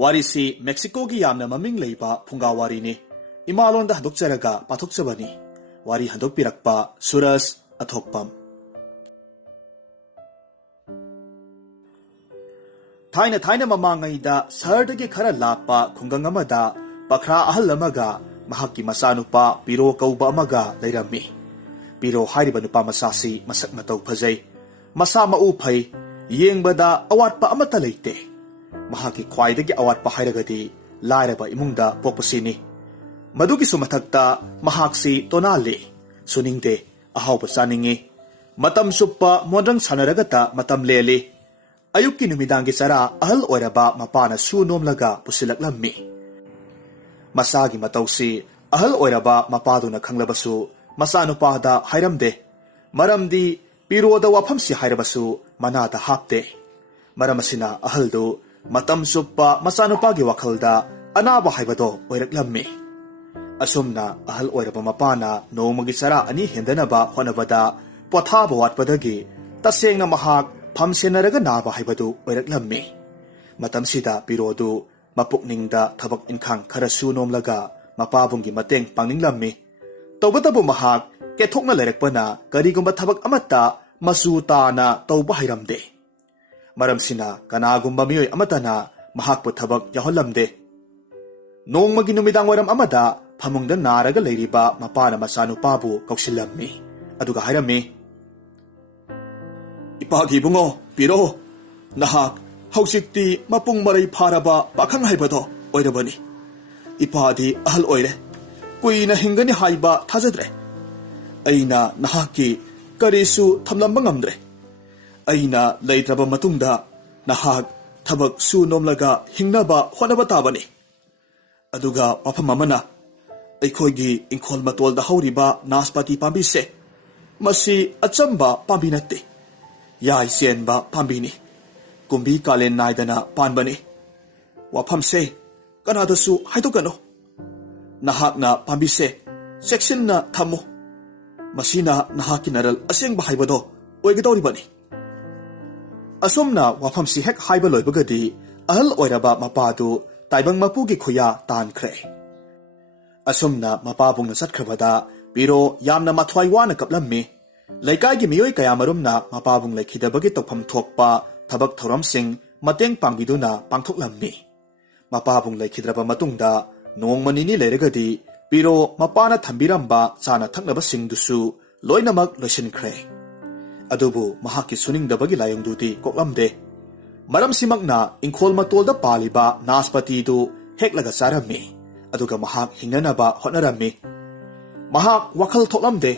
ꯋꯥꯔꯤꯁꯤ ꯃꯦꯛꯁꯤꯀꯣꯒꯤ ꯌꯥꯝꯅ ꯃꯃꯤꯡ ꯂꯩꯕ ꯐꯨꯡꯒꯥꯋꯥꯔꯤꯅꯤ. ꯏꯃꯥꯂꯣꯟꯗ ꯍꯟꯗꯣꯛꯆꯔꯒ ꯄꯥꯊꯣꯛꯆꯕꯅꯤ. ꯋꯥꯔꯤ ꯍꯟꯗꯣꯛꯄꯤꯔꯛꯄ ꯁꯨꯔꯖ ꯑꯊꯣꯛꯄꯝ. ꯊꯥꯏꯅ ꯃꯃꯥꯡꯉꯩꯗ ꯁꯍꯔꯗꯒꯤ ꯈꯔ ꯂꯥꯞꯄ ꯈꯨꯡꯒꯪ ꯑꯃꯗ ꯄꯈ꯭ꯔꯥ ꯑꯍꯜ ꯑꯃꯒ ꯃꯍꯥꯛꯀꯤ ꯃꯆꯥꯅꯨꯄꯥ ꯄꯤꯔꯣ ꯀꯧꯕ ꯑꯃꯒ ꯂꯩꯔꯝꯃꯤ. ꯄꯤꯔꯣ ꯍꯥꯏꯔꯤꯕ ꯅꯨꯄꯥ ꯃꯆꯥꯁꯤ ꯃꯁꯛ ꯃꯇꯧ ꯐꯖꯩ, ꯃꯁꯥ ꯃꯎ ꯐꯩ, ꯌꯦꯡꯕꯗ ꯑꯋꯥꯠꯄ ꯑꯃꯠꯇ ꯂꯩꯇꯦ. ꯃꯍꯥꯛꯀꯤ ꯈ꯭ꯋꯥꯏꯗꯒꯤ ꯑꯋꯥꯠꯄ ꯍꯥꯏꯔꯒꯗꯤ ꯂꯥꯏꯔꯕ ꯏꯃꯨꯡꯗ ꯄꯣꯛꯄꯁꯤꯅꯤ. ꯃꯗꯨꯒꯤꯁꯨ ꯃꯊꯛꯇ ꯃꯍꯥꯛꯁꯤ ꯇꯣꯅꯥꯜꯂꯤ, ꯁꯨꯅꯤꯡꯗꯦ, ꯑꯍꯥꯎꯕ ꯆꯥꯅꯤꯡꯉꯤ, ꯃꯇꯝ ꯆꯨꯞꯄ ꯃꯣꯟꯗ꯭ꯔꯪ ꯁꯥꯟꯅꯔꯒꯇ ꯃꯇꯝ ꯂꯦꯜꯂꯤ. ꯑꯌꯨꯛꯀꯤ ꯅꯨꯃꯤꯗꯥꯡꯒꯤ ꯆꯔꯥ ꯑꯍꯜ ꯑꯣꯏꯔꯕ ꯃꯄꯥꯅ ꯁꯨ ꯅꯣꯝꯂꯒ ꯄꯨꯁꯤꯜꯂꯛꯂꯝꯃꯤ. ꯃꯆꯥꯒꯤ ꯃꯇꯧꯁꯤ ꯑꯍꯜ ꯑꯣꯏꯔꯕ ꯃꯄꯥꯗꯨꯅ ꯈꯪꯂꯕꯁꯨ ꯃꯆꯥꯅꯨꯄꯥꯗ ꯍꯥꯏꯔꯝꯗꯦ. ꯃꯔꯝꯗꯤ ꯄꯤꯔꯣꯗ ꯋꯥꯐꯝꯁꯤ ꯍꯥꯏꯔꯕꯁꯨ ꯃꯅꯥꯗ ꯍꯥꯞꯇꯦ. ꯃꯔꯝ ꯑꯁꯤꯅ ꯑꯍꯜꯗꯨ ꯃꯇꯝ ꯆꯨꯞꯄ ꯃꯆꯥꯅꯨꯄꯥꯒꯤ ꯋꯥꯈꯜꯗ ꯑꯅꯥꯕ ꯍꯥꯏꯕꯗꯣ ꯑꯣꯏꯔꯛꯂꯝꯃꯤ. ꯑꯁꯨꯝꯅ ꯑꯍꯜ ꯑꯣꯏꯔꯕ ꯃꯄꯥꯅ ꯅꯣꯡꯃꯒꯤ ꯆꯔꯥ ꯑꯅꯤ ꯍꯦꯟꯗꯅꯕ ꯍꯣꯠꯅꯕꯗ ꯄꯣꯊꯥꯕ ꯋꯥꯠꯄꯗꯒꯤ ꯇꯁꯦꯡꯅ ꯃꯍꯥꯛ ꯐꯝ ꯁꯦꯟꯅꯔꯒ ꯅꯥꯕ ꯍꯥꯏꯕꯗꯨ ꯑꯣꯏꯔꯛꯂꯝꯃꯤ. ꯃꯇꯝꯁꯤꯗ ꯄꯤꯔꯣꯗꯨ ꯃꯄꯨꯛꯅꯤꯡꯗ ꯊꯕꯛ ꯏꯟꯈꯥꯡ ꯈꯔ ꯁꯨ ꯅꯣꯝꯂꯒ ꯃꯄꯥꯕꯨꯡꯒꯤ ꯃꯇꯦꯡ ꯄꯥꯡꯅꯤꯡꯂꯝꯃꯤ. ꯇꯧꯕꯇꯕꯨ ꯃꯍꯥꯛ ꯀꯦꯊꯣꯛꯅ ꯂꯩꯔꯛꯄꯅ ꯀꯔꯤꯒꯨꯝꯕ ꯊꯕꯛ ꯑꯃꯠꯇ ꯃꯆꯨ ꯇꯥꯅ ꯇꯧꯕ ꯍꯩꯔꯝꯗꯦ. ꯃꯔꯝꯁꯤꯅ ꯀꯅꯥꯒꯨꯝꯕ ꯃꯤꯑꯣꯏ ꯑꯃꯠꯇꯅ ꯃꯍꯥꯛꯄꯨ ꯊꯕꯛ ꯌꯥꯎꯍꯜꯂꯝꯗꯦ. ꯅꯣꯡꯃꯒꯤ ꯅꯨꯃꯤꯗꯥꯡ ꯋꯥꯏꯔꯝ ꯑꯃꯗ ꯐꯃꯨꯡꯗ ꯅꯥꯔꯒ ꯂꯩꯔꯤꯕ ꯃꯄꯥꯅ ꯃꯆꯥꯅꯨꯄꯥꯕꯨ ꯀꯧꯁꯤꯜꯂꯝꯃꯤ. ꯑꯗꯨꯒ ꯍꯥꯏꯔꯝꯃꯤ, "ꯏꯄꯥꯒꯤ ꯏꯕꯨꯡꯉꯣ ꯄꯤꯔꯣ, ꯅꯍꯥꯛ ꯍꯧꯖꯤꯛꯇꯤ ꯃꯄꯨꯡ ꯃꯔꯩ ꯐꯥꯔꯕ ꯄꯥꯈꯪ ꯍꯥꯏꯕꯗꯣ ꯑꯣꯏꯔꯕꯅꯤ. ꯏꯄꯥꯗꯤ ꯑꯍꯜ ꯑꯣꯏꯔꯦ, ꯀꯨꯏꯅ ꯍꯤꯡꯒꯅꯤ ꯍꯥꯏꯕ ꯊꯥꯖꯗ꯭ꯔꯦ. ꯑꯩꯅ ꯅꯍꯥꯛꯀꯤ ꯀꯔꯤꯁꯨ ꯊꯝꯂꯝꯕ ꯉꯝꯗ꯭ꯔꯦ. ꯑꯩꯅ ꯂꯩꯇ꯭ꯔꯕ ꯃꯇꯨꯡꯗ ꯅꯍꯥꯛ ꯊꯕꯛ ꯁꯨ ꯅꯣꯝꯂꯒ ꯍꯤꯡꯅꯕ ꯍꯣꯠꯅꯕ ꯇꯥꯕꯅꯤ. ꯑꯗꯨꯒ ꯋꯥꯐꯝ ꯑꯃꯅ, ꯑꯩꯈꯣꯏꯒꯤ ꯏꯪꯈꯣꯜ ꯃꯇꯣꯜꯗ ꯍꯧꯔꯤꯕ ꯅꯥꯁꯄꯥꯇꯤ ꯄꯥꯝꯕꯤꯁꯦ, ꯃꯁꯤ ꯑꯆꯝꯕ ꯄꯥꯝꯕꯤ ꯅꯠꯇꯦ, ꯌꯥꯏ ꯆꯦꯟꯕ ꯄꯥꯝꯕꯤꯅꯤ. ꯀꯨꯝꯕꯤ ꯀꯥꯂꯦꯟ ꯅꯥꯏꯗꯅ ꯄꯥꯟꯕꯅꯤ. ꯋꯥꯐꯝꯁꯦ ꯀꯅꯥꯗꯁꯨ ꯍꯥꯏꯗꯣꯛꯀꯅꯨ. ꯅꯍꯥꯛꯅ ꯄꯥꯝꯕꯤꯁꯦ ꯆꯦꯛꯁꯤꯟꯅ ꯊꯝꯃꯨ. ꯃꯁꯤꯅ ꯅꯍꯥꯛꯀꯤ ꯅꯔꯜ ꯑꯁꯦꯡꯕ ꯍꯥꯏꯕꯗꯣ ꯑꯣꯏꯒꯗꯧꯔꯤꯕꯅꯤ." ꯑꯁꯨꯝꯅ ꯋꯥꯐꯝꯁꯤ ꯍꯦꯛ ꯍꯥꯏꯕ ꯂꯣꯏꯕꯒꯗꯤ ꯑꯍꯜ ꯑꯣꯏꯔꯕ ꯃꯄꯥꯗꯨ ꯇꯥꯏꯕꯪ ꯃꯄꯨꯒꯤ ꯈꯨꯌꯥ ꯇꯥꯟꯈ꯭ꯔꯦ. ꯑꯁꯨꯝꯅ ꯃꯄꯥꯕꯨꯡꯅ ꯆꯠꯈ꯭ꯔꯕꯗ ꯄꯤꯔꯣ ꯌꯥꯝꯅ ꯃꯊ꯭ꯋꯥꯏ ꯋꯥꯅ ꯀꯞꯂꯝꯃꯤ. ꯂꯩꯀꯥꯏꯒꯤ ꯃꯤꯑꯣꯏ ꯀꯌꯥꯃꯔꯨꯝꯅ ꯃꯄꯥꯕꯨꯡ ꯂꯩꯈꯤꯗꯕꯒꯤ ꯇꯧꯐꯝ ꯊꯣꯛꯄ ꯊꯕꯛ ꯊꯧꯔꯝꯁꯤꯡ ꯃꯇꯦꯡ ꯄꯥꯡꯕꯤꯗꯨꯅ ꯄꯥꯡꯊꯣꯛꯂꯝꯃꯤ. ꯃꯄꯥꯕꯨꯡ ꯂꯩꯈꯤꯗ꯭ꯔꯕ ꯃꯇꯨꯡꯗ ꯅꯣꯡꯃ ꯅꯤꯅꯤ ꯂꯩꯔꯒꯗꯤ ꯄꯤꯔꯣ ꯃꯄꯥꯅ ꯊꯝꯕꯤꯔꯝꯕ ꯆꯥꯅ ꯊꯛꯅꯕꯁꯤꯡꯗꯨꯁꯨ ꯂꯣꯏꯅꯃꯛ ꯂꯣꯏꯁꯤꯟꯈ꯭ꯔꯦ. ꯑꯗꯨꯕꯨ ꯃꯍꯥꯛꯀꯤ ꯁꯨꯅꯤꯡꯗꯕꯒꯤ ꯂꯥꯏꯑꯣꯡꯗꯨꯗꯤ ꯀꯣꯛꯂꯝꯗꯦ. ꯃꯔꯝꯁꯤꯃꯛꯅ ꯏꯪꯈꯣꯜ ꯃꯇꯣꯜꯗ ꯄꯥꯜꯂꯤꯕ ꯅꯥꯁꯄꯇꯤꯗꯨ ꯍꯦꯛꯂꯒ ꯆꯥꯔꯝꯃꯤ. ꯑꯗꯨꯒ ꯃꯍꯥꯛ ꯍꯤꯡꯅꯅꯕ ꯍꯣꯠꯅꯔꯝꯃꯤ. ꯃꯍꯥꯛ ꯋꯥꯈꯜ ꯊꯣꯛꯂꯝꯗꯦ.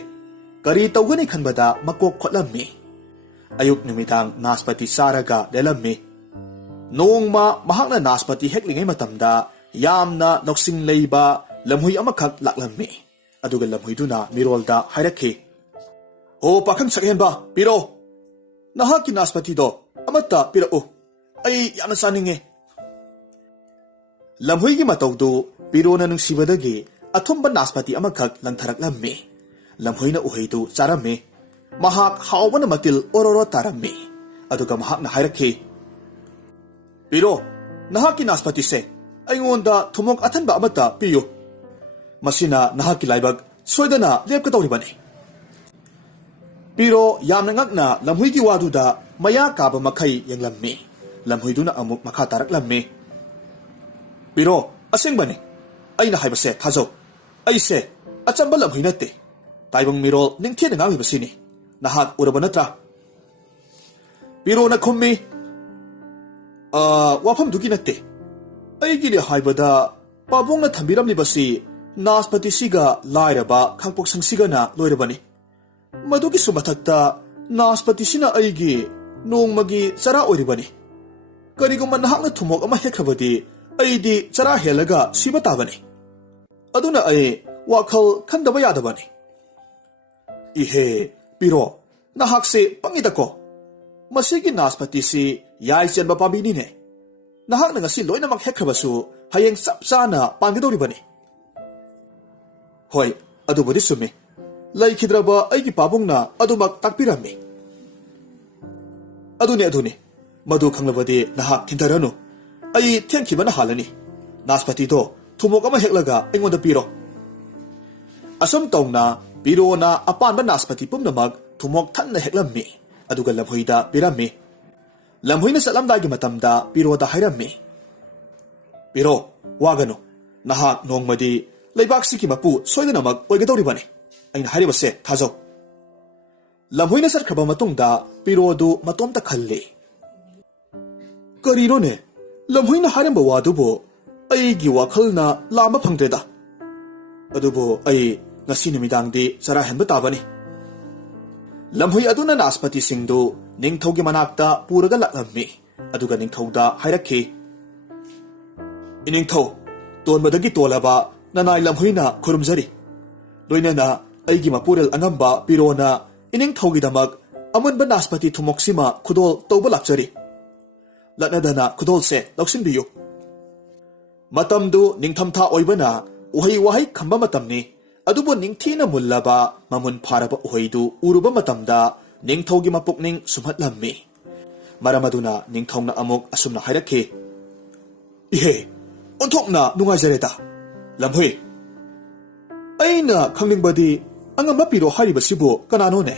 ꯀꯔꯤ ꯇꯧꯒꯅꯤ ꯈꯟꯕꯗ ꯃꯀꯣꯛ ꯈꯣꯠꯂꯝꯃꯤ. ꯑꯌꯨꯛ ꯅꯨꯃꯤꯗꯥꯡ ꯅꯥꯁꯄꯇꯤ ꯆꯥꯔꯒ ꯂꯦꯜꯂꯝꯃꯤ. ꯅꯣꯡꯃ ꯃꯍꯥꯛꯅ ꯅꯥꯁꯄꯇꯤ ꯍꯦꯛꯂꯤꯉꯩ ꯃꯇꯝꯗ ꯌꯥꯝꯅ ꯂꯧꯁꯤꯡ ꯂꯩꯕ ꯂꯝꯍꯨꯏ ꯑꯃꯈꯛ ꯂꯥꯛꯂꯝꯃꯤ. ꯑꯗꯨꯒ ꯂꯝꯍꯨꯏꯗꯨꯅ ꯃꯤꯔꯣꯜꯗ ꯍꯥꯏꯔꯛꯈꯤ, "ꯍꯣ ꯄꯥꯈꯪ ꯁꯛꯍꯦꯟꯕ ꯄꯤꯔꯣ, ꯅꯍꯥꯛꯀꯤ ꯅꯥꯁꯄꯇꯤꯗꯣ ꯑꯃꯠꯇ ꯄꯤꯔꯛꯎ. ꯑꯩ ꯌꯥꯝꯅ ꯆꯥꯅꯤꯡꯉꯦ." ꯂꯝꯍꯨꯏꯒꯤ ꯃꯇꯧꯗꯨ ꯄꯤꯔꯣꯅ ꯅꯨꯡꯁꯤꯕꯗꯒꯤ ꯑꯊꯨꯝꯕ ꯅꯥꯁꯄꯇꯤ ꯑꯃꯈꯛ ꯂꯪꯊꯔꯛꯂꯝꯃꯤ. ꯂꯝꯍꯨꯏꯅ ꯎꯍꯩꯗꯨ ꯆꯥꯔꯝꯃꯤ. ꯃꯍꯥꯛ ꯍꯥꯎꯕꯅ ꯃꯇꯤꯜ ꯑꯣꯔꯣꯔꯣ ꯇꯥꯔꯝꯃꯤ. ꯑꯗꯨꯒ ꯃꯍꯥꯛꯅ ꯍꯥꯏꯔꯛꯈꯤ, "ꯄꯤꯔꯣ, ꯅꯍꯥꯛꯀꯤ ꯅꯥꯁꯄꯇꯤꯁꯦ ꯑꯩꯉꯣꯟꯗ ꯊꯨꯝꯃꯣꯛ ꯑꯊꯟꯕ ꯑꯃꯠꯇ ꯄꯤꯌꯨ. ꯃꯁꯤꯅ ꯅꯍꯥꯛꯀꯤ ꯂꯥꯏꯕꯛ ꯁꯣꯏꯗꯅ ꯂꯦꯞꯀꯗꯧꯔꯤꯕꯅꯤ." ꯄꯤꯔꯣ ꯌꯥꯝꯅ ꯉꯛꯅ ꯂꯝꯍꯨꯏꯒꯤ ꯋꯥꯗꯨꯗ ꯃꯌꯥ ꯀꯥꯕ ꯃꯈꯩ ꯌꯦꯡꯂꯝꯃꯤ. ꯂꯝꯍꯨꯏꯗꯨꯅ ꯑꯃꯨꯛ ꯃꯈꯥ ꯇꯥꯔꯛꯂꯝꯃꯤ, "ꯄꯤꯔꯣ, ꯑꯁꯦꯡꯕꯅꯤ. ꯑꯩꯅ ꯍꯥꯏꯕꯁꯦ ꯊꯥꯖꯧ. ꯑꯩꯁꯦ ꯑꯆꯝꯕ ꯂꯝꯍꯨꯏ ꯅꯠꯇꯦ. ꯇꯥꯏꯕꯪ ꯃꯤꯔꯣꯜ ꯅꯤꯡꯊꯤꯅ ꯉꯥꯡꯂꯤꯕꯁꯤꯅꯤ. ꯅꯍꯥꯛ ꯎꯔꯕ ꯅꯠꯇ꯭ꯔꯥ?" ꯄꯤꯔꯣꯅ ꯈꯨꯝꯃꯤ, "ꯋꯥꯐꯝꯗꯨꯒꯤ ꯅꯠꯇꯦ. ꯑꯩꯒꯤꯅꯦ ꯍꯥꯏꯕꯗ ꯄꯥꯕꯨꯡꯅ ꯊꯝꯕꯤꯔꯝꯂꯤꯕꯁꯤ ꯅꯥꯁꯄꯇꯤꯁꯤꯒ ꯂꯥꯏꯔꯕ ꯈꯥꯡꯄꯣꯛꯁꯪꯁꯤꯒꯅ ꯂꯣꯏꯔꯕꯅꯤ. ꯃꯗꯨꯒꯤꯁꯨ ꯃꯊꯛꯇ ꯅꯥꯁꯄꯇꯤꯁꯤꯅ ꯑꯩꯒꯤ ꯅꯣꯡꯃꯒꯤ ꯆꯔꯥ ꯑꯣꯏꯔꯤꯕꯅꯤ. ꯀꯔꯤꯒꯨꯝꯕ ꯅꯍꯥꯛꯅ ꯊꯨꯝꯃꯣꯛ ꯑꯃ ꯍꯦꯛꯈ꯭ꯔꯕꯗꯤ ꯑꯩꯗꯤ ꯆꯔꯥ ꯍꯦꯜꯂꯒ ꯁꯤꯕ ꯇꯥꯕꯅꯤ. ꯑꯗꯨꯅ ꯑꯩ ꯋꯥꯈꯜ ꯈꯟꯗꯕ ꯌꯥꯗꯕꯅꯤ." "ꯏꯍꯦ ꯄꯤꯔꯣ, ꯅꯍꯥꯛꯁꯦ ꯄꯪꯉꯤꯗꯀꯣ. ꯃꯁꯤꯒꯤ ꯅꯥꯁꯄꯇꯤꯁꯤ ꯌꯥꯏ ꯆꯦꯟꯕ ꯄꯥꯝꯕꯤꯅꯤꯅꯦ. ꯅꯍꯥꯛꯅ ꯉꯁꯤ ꯂꯣꯏꯅꯃꯛ ꯍꯦꯛꯈ꯭ꯔꯕꯁꯨ ꯍꯌꯦꯡ ꯆꯞ ꯆꯥꯅ ꯄꯥꯟꯒꯗꯧꯔꯤꯕꯅꯤ." "ꯍꯣꯏ, ꯑꯗꯨꯕꯨꯗꯤ ꯆꯨꯝꯃꯤ. ꯂꯩꯈꯤꯗ꯭ꯔꯕ ꯑꯩꯒꯤ ꯄꯥꯕꯨꯡꯅ ꯑꯗꯨꯃꯛ ꯇꯥꯛꯄꯤꯔꯝꯃꯤ." "ꯑꯗꯨꯅꯤ. ꯃꯗꯨ ꯈꯪꯂꯕꯗꯤ ꯅꯍꯥꯛ ꯊꯤꯟꯊꯔꯅꯨ. ꯑꯩ ꯊꯦꯡꯈꯤꯕꯅ ꯍꯥꯜꯂꯅꯤ ꯅꯥꯁꯄꯇꯤꯗꯣ ꯊꯨꯃꯣꯛ ꯑꯃ ꯍꯦꯛꯂꯒ ꯑꯩꯉꯣꯟꯗ ꯄꯤꯔꯣ ꯑꯁꯨꯝ ꯇꯧꯅ ꯄꯤꯔꯣꯅ ꯑꯄꯥꯟꯕ ꯅꯥꯁꯄꯇꯤ ꯄꯨꯝꯅꯃꯛ ꯊꯨꯃꯣꯛ ꯊꯟꯅ ꯍꯦꯛꯂꯝꯃꯤ ꯑꯗꯨꯒ ꯂꯝꯍꯨꯏꯗ ꯄꯤꯔꯝꯃꯤ ꯂꯝꯍꯨꯏꯅ ꯆꯠꯂꯝꯗꯥꯏꯒꯤ ꯃꯇꯝꯗ ꯄꯤꯔꯣꯗ ꯍꯥꯏꯔꯝꯃꯤ ꯄꯤꯔꯣ ꯋꯥꯒꯅꯨ ꯅꯍꯥꯛ ꯅꯣꯡꯃꯗꯤ ꯂꯩꯕꯥꯛꯁꯤꯒꯤ ꯃꯄꯨ ꯁꯣꯏꯗꯅꯃꯛ ꯑꯣꯏꯒꯗꯧꯔꯤꯕꯅꯤ ꯑꯩꯅ ꯍꯥꯏꯔꯤꯕꯁꯦ ꯊꯥꯖꯧ ꯂꯝꯍꯨꯏꯅ ꯆꯠꯈ꯭ꯔꯕ ꯃꯇꯨꯡꯗ ꯄꯤꯔꯣꯗꯨ ꯃꯇꯣꯝꯇ ꯈꯜꯂꯤ ꯀꯔꯤꯅꯣꯅꯦ ꯂꯝꯍꯨꯏꯅ ꯍꯥꯏꯔꯝꯕ ꯋꯥꯗꯨꯕꯨ ꯑꯩꯒꯤ ꯋꯥꯈꯜꯅ ꯂꯥꯝꯕ ꯐꯪꯗ꯭ꯔꯦꯗ ꯑꯗꯨꯕꯨ ꯑꯩ ꯉꯁꯤ ꯅꯨꯃꯤꯗꯥꯡꯗꯤ ꯆꯔꯥ ꯍꯦꯟꯕ ꯇꯥꯕꯅꯤ ꯂꯝꯍꯨꯏ ꯑꯗꯨꯅ ꯅꯥꯁꯄꯇꯤꯁꯤꯡꯗꯨ ꯅꯤꯡꯊꯧꯒꯤ ꯃꯅꯥꯛꯇ ꯄꯨꯔꯒ ꯂꯥꯛꯂꯝꯃꯤ ꯑꯗꯨꯒ ꯅꯤꯡꯊꯧꯗ ꯍꯥꯏꯔꯛꯈꯤ ꯏꯅꯤꯡꯊꯧ ꯇꯣꯟꯕꯗꯒꯤ ꯇꯣꯜꯂꯕ ꯅꯅꯥꯏ ꯂꯝꯍꯨꯏꯅ ꯈꯨꯔꯨꯝꯖꯔꯤ ꯂꯣꯏꯅꯅ ꯑꯩꯒꯤ ꯃꯄꯨꯔꯦꯜ ꯑꯉꯝꯕ ꯄꯤꯔꯣꯅ ꯏꯅꯤꯡꯊꯧꯒꯤꯗꯃꯛ ꯑꯃꯨꯟꯕ ꯅꯥꯁꯄꯇꯤ ꯊꯨꯃꯣꯛꯁꯤꯃ ꯈꯨꯗꯣꯜ ꯇꯧꯕ ꯂꯥꯛꯆꯔꯤ ꯂꯠꯅꯗꯅ ꯈꯨꯗꯣꯜꯁꯦ ꯂꯧꯁꯤꯟꯕꯤꯌꯨ ꯃꯇꯝꯗꯨ ꯅꯤꯡꯊꯝꯊꯥ ꯑꯣꯏꯕꯅ ꯎꯍꯩ ꯋꯥꯍꯩ ꯈꯝꯕ ꯃꯇꯝꯅꯤ ꯑꯗꯨꯕꯨ ꯅꯤꯡꯊꯤꯅ ꯃꯨꯜꯂꯕ ꯃꯃꯨꯟ ꯐꯥꯔꯕ ꯎꯍꯩꯗꯨ ꯎꯔꯨꯕ ꯃꯇꯝꯗ ꯅꯤꯡꯊꯧꯒꯤ ꯃꯄꯨꯛꯅꯤꯡ ꯁꯨꯝꯍꯠꯂꯝꯃꯤ ꯃꯔꯝ ꯑꯗꯨꯅ ꯅꯤꯡꯊꯧꯅ ꯑꯃꯨꯛ ꯑꯁꯨꯝꯅ ꯍꯥꯏꯔꯛꯈꯤ ꯏꯍꯦ ꯑꯣꯟꯊꯣꯛꯅ ꯅꯨꯡꯉꯥꯏꯖꯔꯦꯗ ꯂꯝꯍꯨꯏ ꯑꯩꯅ ꯈꯪꯅꯤꯡꯕꯗꯤ ꯑꯉꯝꯕ ꯄꯤꯔꯣ ꯍꯥꯏꯔꯤꯕꯁꯤꯕꯨ ꯀꯅꯥꯅꯣꯅꯦ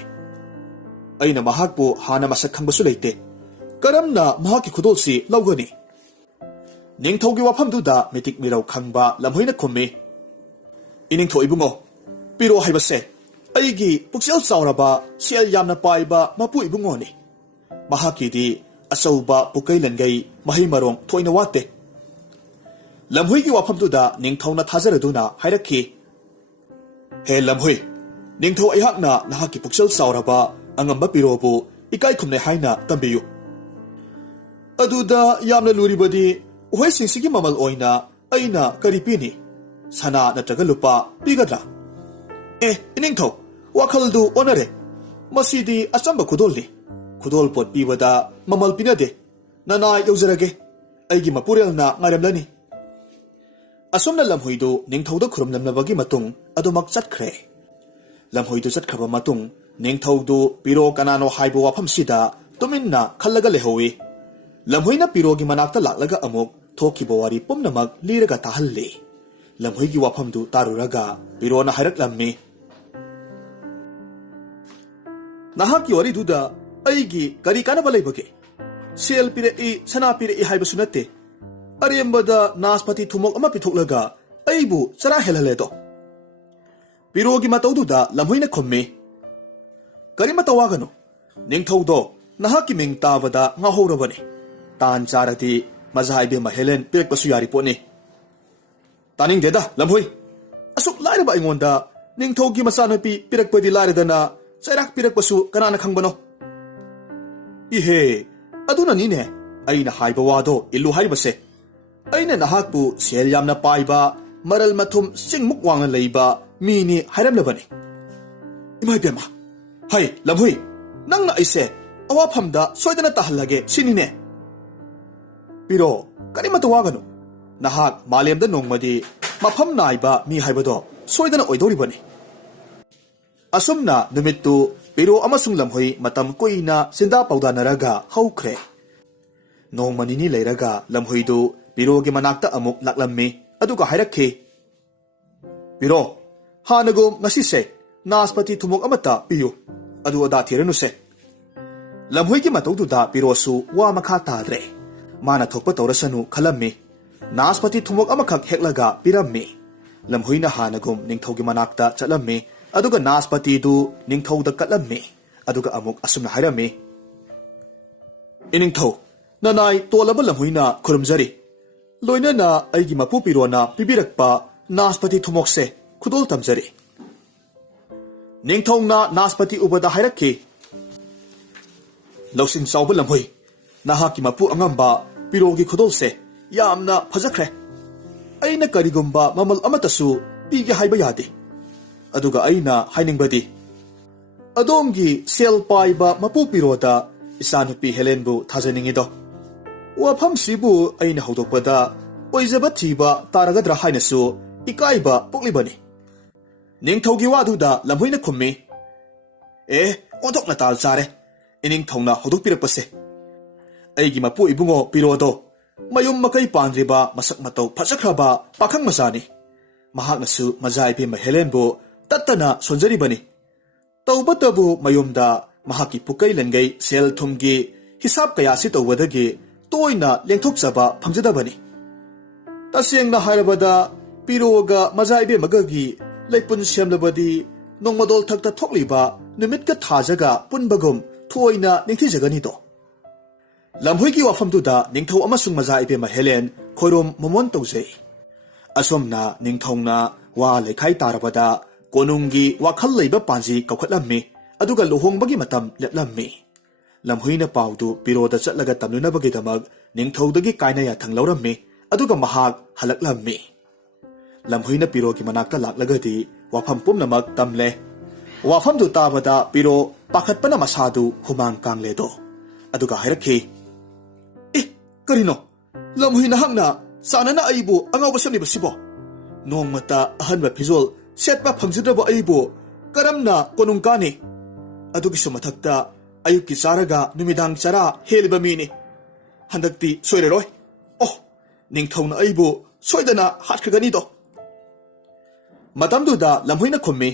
ꯑꯩꯅ ꯃꯍꯥꯛꯄꯨ ꯍꯥꯟꯅ ꯃꯁꯛ ꯈꯪꯕꯁꯨ ꯂꯩꯇꯦ ꯀꯔꯝꯅ ꯃꯍꯥꯛꯀꯤ ꯈꯨꯗꯣꯜꯁꯤ ꯂꯧꯒꯅꯤ ꯅꯤꯡꯊꯧꯒꯤ ꯋꯥꯐꯝꯗꯨꯗ ꯃꯤꯇꯤꯛ ꯃꯤꯔꯧ ꯈꯪꯕ ꯂꯝꯍꯨꯏꯅ ꯈꯨꯝꯃꯤ ꯏꯅꯤꯡꯊꯧ ꯏꯕꯨꯡꯉꯣ ꯄꯤꯔꯣ ꯍꯥꯏꯕꯁꯦ ꯑꯩꯒꯤ ꯄꯨꯛꯆꯦꯜ ꯆꯥꯎꯔꯕ ꯁꯦꯜ ꯌꯥꯝꯅ ꯄꯥꯏꯕ ꯃꯄꯨ ꯏꯕꯨꯡꯉꯣꯅꯤ ꯃꯍꯥꯛꯀꯤꯗꯤ ꯑꯆꯧꯕ ꯄꯨꯀꯩ ꯂꯟꯒꯩ ꯃꯍꯩ ꯃꯔꯣꯡ ꯊꯣꯏꯅ ꯋꯥꯠꯇꯦ ꯂꯝꯍꯨꯏꯒꯤ ꯋꯥꯐꯝꯗꯨꯗ ꯅꯤꯡꯊꯧꯅ ꯊꯥꯖꯔꯗꯨꯅ ꯍꯥꯏꯔꯛꯈꯤ ꯍꯦ ꯂꯝꯍꯨꯏ ꯅꯤꯡꯊꯧ ꯑꯩꯍꯥꯛꯅ ꯅꯍꯥꯛꯀꯤ ꯄꯨꯛꯆꯦꯜ ꯆꯥꯎꯔꯕ ꯑꯉꯝꯕ ꯄꯤꯔꯣꯕꯨ ꯏꯀꯥꯏ ꯈꯨꯝꯅꯩ ꯍꯥꯏꯅ ꯇꯝꯕꯤꯌꯨ ꯑꯗꯨꯗ ꯌꯥꯝꯅ ꯂꯨꯔꯤꯕꯗꯤ ꯎꯍꯩꯁꯤꯡꯁꯤꯒꯤ ꯃꯃꯜ ꯑꯣꯏꯅ ꯑꯩꯅ ꯀꯔꯤ ꯄꯤꯅꯤ ꯁꯅꯥ ꯅꯠꯇ꯭ꯔꯒ ꯂꯨꯄꯥ ꯄꯤꯒꯗ꯭ꯔꯥ ꯏꯅꯤꯡꯊꯧ ꯋꯥꯈꯜꯗꯨ ꯑꯣꯟꯅꯔꯦ ꯃꯁꯤꯗꯤ ꯑꯆꯝꯕ ꯈꯨꯗꯣꯜꯅꯤ ꯈꯨꯗꯣꯜ ꯄꯣꯠ ꯄꯤꯕꯗ ꯃꯃꯜ ꯄꯤꯅꯗꯦ ꯅꯅꯥ ꯌꯧꯖꯔꯒꯦ ꯑꯩꯒꯤ ꯃꯄꯨꯔꯦꯜꯅ ꯉꯥꯏꯔꯝꯂꯅꯤ ꯑꯁꯨꯝꯅ ꯂꯝꯍꯨꯏꯗꯨ ꯅꯤꯡꯊꯧꯗ ꯈꯨꯔꯨꯝꯂꯝꯂꯕꯒꯤ ꯃꯇꯨꯡ ꯑꯗꯨꯃꯛ ꯆꯠꯈ꯭ꯔꯦ ꯂꯝꯍꯨꯏꯗꯨ ꯆꯠꯈ꯭ꯔꯕ ꯃꯇꯨꯡ ꯅꯤꯡꯊꯧꯗꯨ ꯄꯤꯔꯣ ꯀꯅꯥꯅꯣ ꯍꯥꯏꯕ ꯋꯥꯐꯝꯁꯤꯗ ꯇꯨꯃꯤꯟꯅ ꯈꯜꯂꯒ ꯂꯩꯍꯧꯏ ꯂꯝꯍꯨꯏꯅ ꯄꯤꯔꯣꯒꯤ ꯃꯅꯥꯛꯇ ꯂꯥꯛꯂꯒ ꯑꯃꯨꯛ ꯊꯣꯛꯈꯤꯕ ꯋꯥꯔꯤ ꯄꯨꯝꯅꯃꯛ ꯂꯤꯔꯒ ꯇꯥꯍꯜꯂꯤ ꯂꯝꯍꯨꯏꯒꯤ ꯋꯥꯐꯝꯗꯨ ꯇꯥꯔꯨꯔꯒ ꯄꯤꯔꯣꯅ ꯍꯥꯏꯔꯛꯂꯝꯃꯤ ꯅꯍꯥꯛꯀꯤ ꯋꯥꯔꯤꯗꯨꯗ ꯑꯩꯒꯤ ꯀꯔꯤ ꯀꯥꯟꯅꯕ ꯂꯩꯕꯒꯦ ꯁꯦꯜ ꯄꯤꯔꯛꯏ ꯁꯅꯥ ꯄꯤꯔꯛꯏ ꯍꯥꯏꯕꯁꯨ ꯅꯠꯇꯦ ꯑꯔꯦꯝꯕꯗ ꯅꯥꯁꯄꯇꯤ ꯊꯨꯃꯣꯛ ꯑꯃ ꯄꯤꯊꯣꯛꯂꯒ ꯑꯩꯕꯨ ꯆꯔꯥ ꯍꯦꯜꯍꯜꯂꯦꯗꯣ ꯄꯤꯔꯣꯒꯤ ꯃꯇꯧꯗꯨꯗ ꯂꯝꯍꯨꯏꯅ ꯈꯨꯝꯃꯤ ꯀꯔꯤꯃꯇ ꯋꯥꯒꯅꯨ ꯅꯤꯡꯊꯧꯗꯣ ꯅꯍꯥꯛꯀꯤ ꯃꯤꯡ ꯇꯥꯕꯗ ꯉꯥꯎꯍꯧꯔꯕꯅꯤ ꯇꯥꯟ ꯆꯥꯔꯗꯤ ꯃꯖꯥ ꯏꯕꯦꯝꯃ ꯍꯦꯂꯦꯟ ꯄꯤꯔꯛꯄꯁꯨ ꯌꯥꯔꯤ ꯄꯣꯠꯅꯤ ꯇꯥꯅꯤꯡꯗꯦꯗ ꯂꯝꯍꯨꯏ ꯑꯁꯨꯛ ꯂꯥꯏꯔꯕ ꯑꯩꯉꯣꯟꯗ ꯅꯤꯡꯊꯧꯒꯤ ꯃꯆꯥꯅꯨꯄꯤ ꯄꯤꯔꯛꯄꯗꯤ ꯂꯥꯏꯔꯗꯅ ꯆꯩꯔꯥꯛ ꯄꯤꯔꯛꯄꯁꯨ ꯀꯅꯥꯅ ꯈꯪꯕꯅꯣ ꯏꯍꯦ ꯑꯗꯨꯅꯅꯤꯅꯦ ꯑꯩꯅ ꯍꯥꯏꯕ ꯋꯥꯗꯣ ꯏꯜꯂꯨ ꯍꯥꯏꯔꯤꯕꯁꯦ ꯑꯩꯅ ꯅꯍꯥꯛꯄꯨ ꯁꯦꯜ ꯌꯥꯝꯅ ꯄꯥꯏꯕ ꯃꯔꯜ ꯃꯊꯨꯝ ꯆꯤꯡꯃꯨꯛ ꯋꯥꯡꯅ ꯂꯩꯕ ꯃꯤꯅꯤ ꯍꯥꯏꯔꯝꯂꯕꯅꯤ ꯏꯃꯥ ꯏꯕꯦꯝꯃ ꯍꯩ ꯂꯝꯍꯨꯏ ꯅꯪꯅ ꯑꯩꯁꯦ ꯑꯋꯥꯐꯝꯗ ꯁꯣꯏꯗꯅ ꯇꯥꯍꯜꯂꯒꯦ ꯁꯤꯅꯤꯅꯦ ꯄꯤꯔꯣ ꯀꯔꯤꯃꯇ ꯋꯥꯒꯅꯨ ꯅꯍꯥꯛ ꯃꯥꯂꯦꯝꯗ ꯅꯣꯡꯃꯗꯤ ꯃꯐꯝ ꯅꯥꯏꯕ ꯃꯤ ꯍꯥꯏꯕꯗꯣ ꯁꯣꯏꯗꯅ ꯑꯣꯏꯗꯧꯔꯤꯕꯅꯤ ꯑꯁꯨꯝꯅ ꯅꯨꯃꯤꯠꯇꯨ ꯄꯤꯔꯣ ꯑꯃꯁꯨꯡ ꯂꯝꯍꯨꯏ ꯃꯇꯝ ꯀꯨꯏꯅ ꯆꯤꯟꯗꯥ ꯄꯥꯎꯗꯥꯅꯔꯒ ꯍꯧꯈ꯭ꯔꯦ ꯅꯣꯡꯃ ꯅꯤꯅꯤ ꯂꯩꯔꯒ ꯂꯝꯍꯨꯏꯗꯨ ꯄꯤꯔꯣꯒꯤ ꯃꯅꯥꯛꯇ ꯑꯃꯨꯛ ꯂꯥꯛꯂꯝꯃꯤ ꯑꯗꯨꯒ ꯍꯥꯏꯔꯛꯈꯤ ꯄꯤꯔꯣ ꯍꯥꯟꯅꯒꯨꯝ ꯉꯁꯤꯁꯦ ꯅꯥꯁꯄꯇꯤ ꯊꯨꯃꯣꯛ ꯑꯃꯠꯇ ꯄꯤꯌꯨ ꯑꯗꯨ ꯑꯗꯥ ꯊꯤꯔꯅꯨꯁꯦ ꯂꯝꯍꯨꯏꯒꯤ ꯃꯇꯧꯗꯨꯗ ꯄꯤꯔꯣꯁꯨ ꯋꯥ ꯃꯈꯥ ꯇꯥꯗ꯭ꯔꯦ ꯃꯥꯅ ꯊꯣꯛꯄ ꯇꯧꯔꯁꯅꯨ ꯈꯜꯂꯝꯃꯤ ꯅꯥꯁꯄꯇꯤ ꯊꯨꯃꯣꯛ ꯑꯃꯈꯛ ꯍꯦꯛꯂꯒ ꯄꯤꯔꯝꯃꯤ ꯂꯝꯍꯨꯏꯅ ꯍꯥꯟꯅꯒꯨꯝ ꯅꯤꯡꯊꯧꯒꯤ ꯃꯅꯥꯛꯇ ꯆꯠꯂꯝꯃꯤ ꯑꯗꯨꯒ ꯅꯥꯁꯄꯇꯤꯗꯨ ꯅꯤꯡꯊꯧꯗ ꯀꯠꯂꯝꯃꯤ ꯑꯗꯨꯒ ꯑꯃꯨꯛ ꯑꯁꯨꯝꯅ ꯍꯥꯏꯔꯝꯃꯤ ꯏꯅꯤꯡꯊꯧ ꯅꯅꯥꯏ ꯇꯣꯜꯂꯕ ꯂꯝꯍꯨꯏꯅ ꯈꯨꯔꯨꯝꯖꯔꯤ ꯂꯣꯏꯅꯅ ꯑꯩꯒꯤ ꯃꯄꯨ ꯄꯤꯔꯣꯅ ꯄꯤꯕꯤꯔꯛꯄ ꯅꯥꯁꯄꯇꯤ ꯊꯨꯃꯣꯛꯁꯦ ꯈꯨꯗꯣꯜ ꯇꯝꯖꯔꯤ ꯅꯤꯡꯊꯧꯅ ꯅꯥꯁꯄꯇꯤ ꯎꯕꯗ ꯍꯥꯏꯔꯛꯈꯤ ꯂꯧꯁꯤꯡ ꯆꯥꯎꯕ ꯂꯝꯍꯨꯏ ꯅꯍꯥꯛꯀꯤ ꯃꯄꯨ ꯑꯉꯝꯕ ꯄꯤꯔꯣꯒꯤ ꯈꯨꯗꯣꯜꯁꯦ ꯌꯥꯝꯅ ꯐꯖꯈ꯭ꯔꯦ ꯑꯩꯅ ꯀꯔꯤꯒꯨꯝꯕ ꯃꯃꯜ ꯑꯃꯠꯇꯁꯨ ꯄꯤꯒꯦ ꯍꯥꯏꯕ ꯌꯥꯗꯦ ꯑꯗꯨꯒ ꯑꯩꯅ ꯍꯥꯏꯅꯤꯡꯕꯗꯤ ꯑꯗꯣꯝꯒꯤ ꯁꯦꯜ ꯄꯥꯏꯕ ꯃꯄꯨ ꯄꯤꯔꯣꯗ ꯏꯆꯥꯅꯨꯄꯤ ꯍꯦꯂꯦꯟꯕꯨ ꯊꯥꯖꯅꯤꯡꯉꯤꯗꯣ ꯋꯥꯐꯝꯁꯤꯕꯨ ꯑꯩꯅ ꯍꯧꯗꯣꯛꯄꯗ ꯑꯣꯏꯖꯕ ꯊꯤꯕ ꯇꯥꯔꯒꯗ꯭ꯔꯥ ꯍꯥꯏꯅꯁꯨ ꯏꯀꯥꯏꯕ ꯄꯣꯛꯂꯤꯕꯅꯤ ꯅꯤꯡꯊꯧꯒꯤ ꯋꯥꯗꯨꯗ ꯂꯝꯍꯨꯏꯅ ꯈꯨꯝꯃꯤ ꯑꯣꯟꯊꯣꯛꯅ ꯇꯥꯜ ꯆꯥꯔꯦ ꯏꯅꯤꯡꯊꯧꯅ ꯍꯧꯗꯣꯛꯄꯤꯔꯛꯄꯁꯦ ꯑꯩꯒꯤ ꯃꯄꯨ ꯏꯕꯨꯡꯉꯣ ꯄꯤꯔꯣꯗꯣ mayum makai pandriba masak matau phajakraba pakhang masani mahaknasu majai be Helenbu tattana sonjaribani tawbatabu mayumda mahaki pukai lengai sel thumgi hisab kaya si tawbadagi toina lengthokjaba phamjadabani tasengna hairabada piroga majai be magagi leipun semlabadi nongmadol thakta thokliba numitka thajaga punbagum thoina ningthijagani to lamhoigi wafamduda ningthau amasung majai be Helen khorum momon tawjai asomna ningthongna wa lekhai tarabada konungi wakhal leiba panji kaukhatlammi aduga luhongbagi matam leplammi lamhuina paudu piroda chatlaga tamnunabagi damag ningthaudagi kainaya thanglaurammi aduga mahak halaklammi lamhuina pirogi manakta laklagadi wafam pumnamak tamle wafamdu tabada piro pakhatpana masadu humang kangledo aduga hairakhi karino lamhuina hakna sanana aibu angawba samnibasibo nongmata ahanba phizol setpa phangjidraba aibu karamna konungkani adugi sumathakta ayukki charaga numidang chara heliba mini handakti soireroi ningthongna aibu soidana hatkhagani do matamduda lamhuina khummi